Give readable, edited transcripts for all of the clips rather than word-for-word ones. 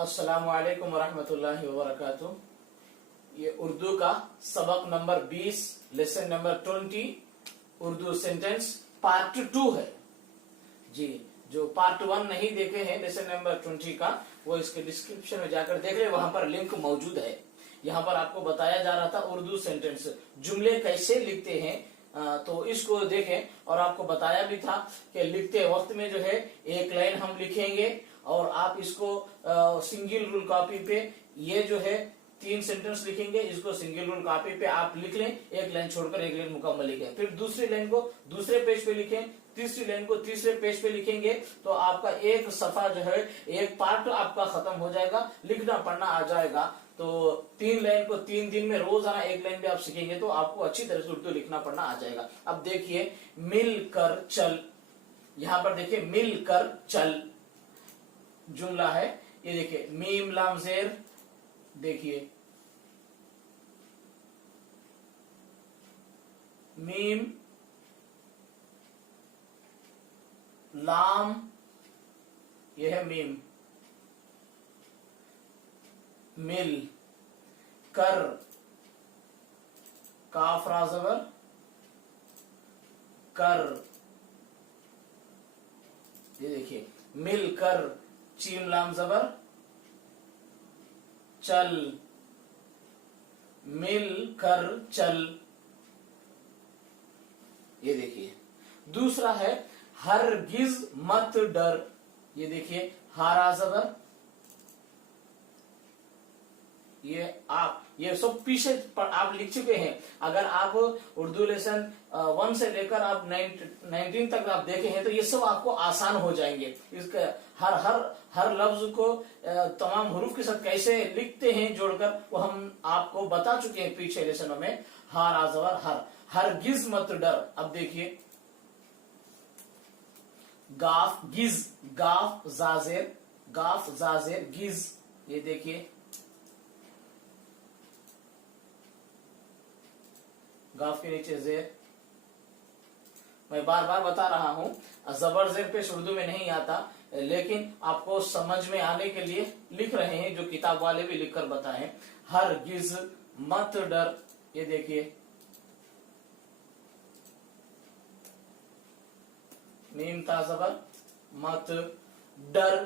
अस्सलामुअलैकुम वरहमतुल्लाहि वबरकातुह। ये उर्दू का सबक number 20 lesson number 20 Urdu sentence part 2 है जी। जो पार्ट 1 नहीं देखे हैं लेसन नंबर 20 का, वो इसके डिस्क्रिप्शन में जाकर देख ले, वहां पर लिंक मौजूद है। यहाँ पर आपको बताया जा रहा था उर्दू सेंटेंस जुमले कैसे लिखते हैं, तो इसको देखें। और आपको बताया भी था कि लिखते वक्त में जो है एक लाइन हम लिखेंगे और आप इसको सिंगल रूल कॉपी पे ये जो है 3 सेंटेंस लिखेंगे, इसको सिंगल रूल कॉपी पे आप लिख लें, एक लाइन छोड़कर एक लाइन मुकम्मल लिखें। फिर दूसरी लाइन को दूसरे पेज पे लिखें, तीसरी लाइन को तीसरे पेज पे लिखेंगे, तो आपका एक सफा जो है एक पार्ट आपका खत्म हो जाएगा, लिखना पढ़ना आ जाएगा। तो 3 लाइन को 3 दिन में रोजाना एक लाइन भी आप सीखेंगे तो आपको अच्छी तरह से उर्दू लिखना पढ़ना आ जाएगा। अब देखिए मिलकर चल, यहाँ पर देखिए मिलकर चल जुमला है। ये देखिए मीम लाम जेर, देखिए मीम लाम, ये है मीम, मिल कर काफ रा ज़बर कर, ये देखिए मिल कर चीम लाम ज़बर चल, मिल कर चल। ये देखिए दूसरा है हरगिज मत डर, ये देखिए हारा ज़बर, ये सब पीछे पर आप लिख चुके हैं। अगर आप उर्दू लेसन 1 से लेकर आप 19 तक आप देखे हैं तो ये सब आपको आसान हो जाएंगे। इसके हर लफ्ज को तमाम हुरूफ के साथ कैसे लिखते हैं जोड़कर, वो हम आपको बता चुके हैं पीछे लेसनों में। हार आजवर हरगिज मत डर। अब देखिए गाफ गिज, गाफ जाजेर गिज, ये देखिए गाफ के नीचे जेर। मैं बार बार बता रहा हूं, जबर जेर पेश उर्दू में नहीं आता, लेकिन आपको समझ में आने के लिए लिख रहे हैं, जो किताब वाले भी लिखकर बताएं। हर गिज मत डर, ये देखिए मीम ता जबर मत डर,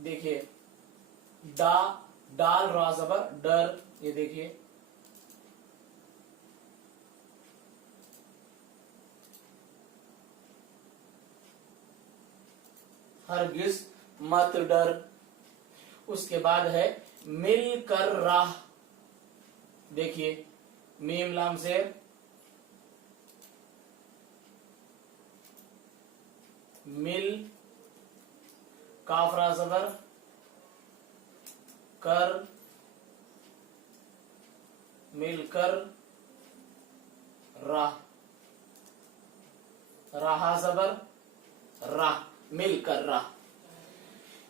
देखिए डाल रा जबर डर, ये देखिए हरगिज मत डर। उसके बाद है मिल कर राह, देखिए मीम लाम जेर मिल काफ रा ज़बर कर, मिलकर राह, राहा ज़बर राह, मिलकर राह।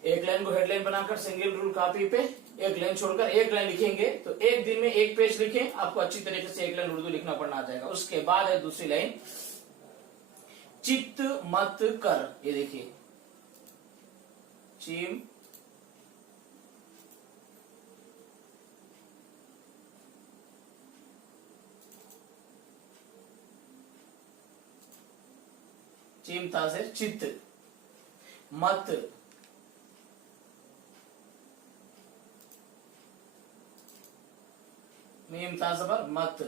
एक लाइन को हेडलाइन बनाकर सिंगल रूल कॉपी पे एक लाइन छोड़कर एक लाइन लिखेंगे, तो एक दिन में एक पेज लिखें, आपको अच्छी तरीके से एक लाइन उर्दू लिखना पड़ना आ जाएगा। उसके बाद है दूसरी लाइन चित मत कर, ये देखिए चीम चीम ताज़ेर चित मत, मीम ता ज़बर मत,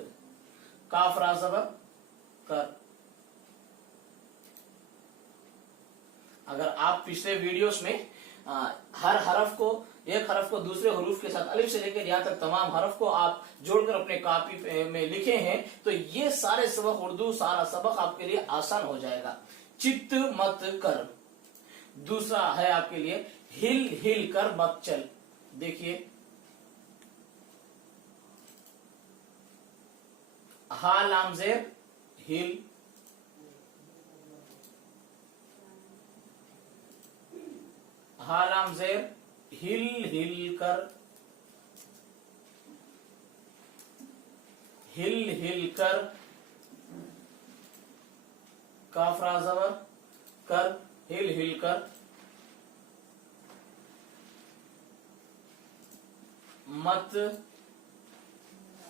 काफ रा ज़बर कर। अगर आप पिछले वीडियोस में हर हरफ को, एक हरफ को दूसरे हरूफ के साथ अलिफ से लेकर यहाँ तक तमाम हरफ को आप जोड़कर अपने कॉपी में लिखे हैं, तो ये सारे सबक उर्दू सारा सबक आपके लिए आसान हो जाएगा। चित्त मत कर। दूसरा है आपके लिए हिल हिल कर मत चल, देखिए हा लाम जेर हिल, हा लाम जेर हिल हिल कर, हिल हिल कर, काफरा ज़बर कर, हिल हिल कर। मत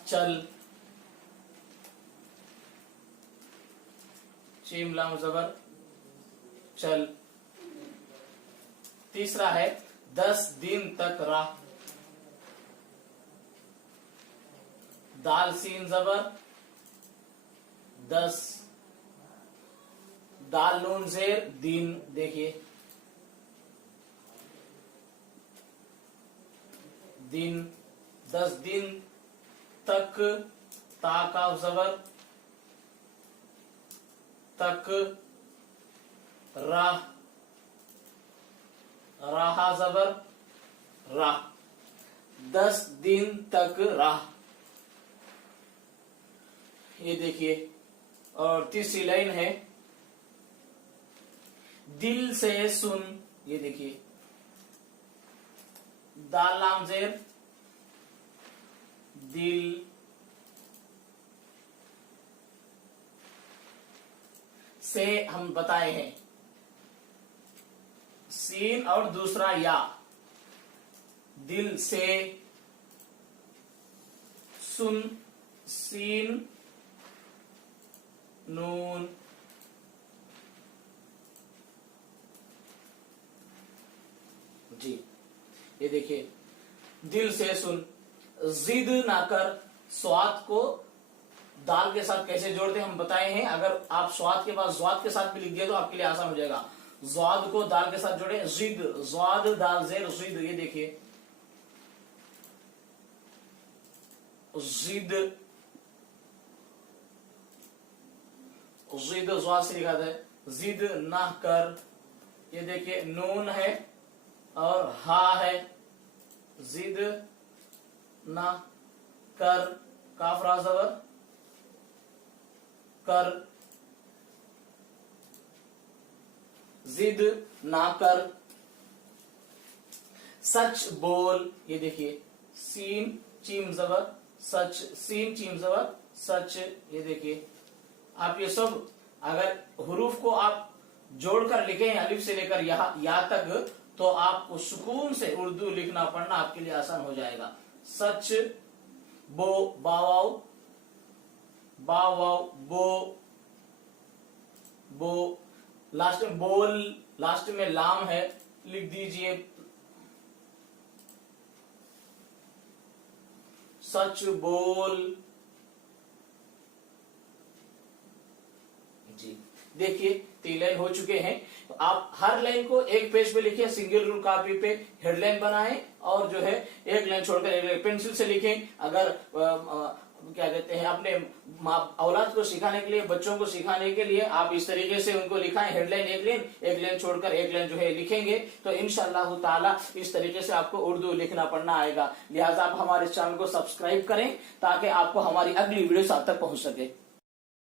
चल, चीम लाम जबर चल। तीसरा है 10 दिन तक राह, दाल सीन जबर 10, दाल नून जेर दिन, देखिए दिन, 10 दिन तक, ता काफ जबर तक, राह, राहा जबर राह, 10 दिन तक राह। ये देखिए। और तीसरी लाइन है दिल से सुन, ये देखिए दाल लाम जेर दिल, से हम बताए हैं सीन और दूसरा या, दिल से सुन, सीन नून, जी ये देखिए दिल से सुन, जिद ना कर, स्वाद को दाल के साथ कैसे जोड़ते हम बताए हैं। अगर आप स्वाद के बाद ज्वाद के साथ भी लिख दिए तो आपके लिए आसान हो जाएगा। ज्वाद को दाल के साथ जोड़े, जिद, ज्वाद दाल जेर जिद, ये देखिए जिद, जिद ज्वाद से लिखा है, जिद ना कर, ये देखिए नून है और हा है, जिद ना कर, काफ रा ज़बर कर, जिद ना कर, सच बोल, ये देखिए सीन चीम जबर सच, सीन चीम जबर सच, ये देखिए आप ये सब अगर हुरूफ को आप जोड़कर लिखे हैं अलिफ से लेकर यहाँ तक, तो आपको सुकून से उर्दू लिखना पढ़ना आपके लिए आसान हो जाएगा। सच, बो, बावाओ, बावाओ, बो, बो, लास्ट में बोल, लास्ट में लाम है, लिख दीजिए सच बोल, जी देखिए 3 लाइन हो चुके हैं। तो आप हर लाइन को एक पेज पे लिखिए, सिंगल रूल कॉपी पे हेडलाइन बनाएं और जो है एक लाइन छोड़कर एक लाइन पेंसिल से लिखें। अगर क्या कहते हैं अपने औलाद को सिखाने के लिए, बच्चों को सिखाने के लिए आप इस तरीके से उनको लिखाएं, हेडलाइन एक लाइन छोड़कर एक लाइन जो है लिखेंगे तो इंशाअल्लाह ताला इस तरीके से आपको उर्दू लिखना पढ़ना आएगा। लिहाजा आप हमारे चैनल को सब्सक्राइब करें ताकि आपको हमारी अगली वीडियो आप तक पहुंच सके।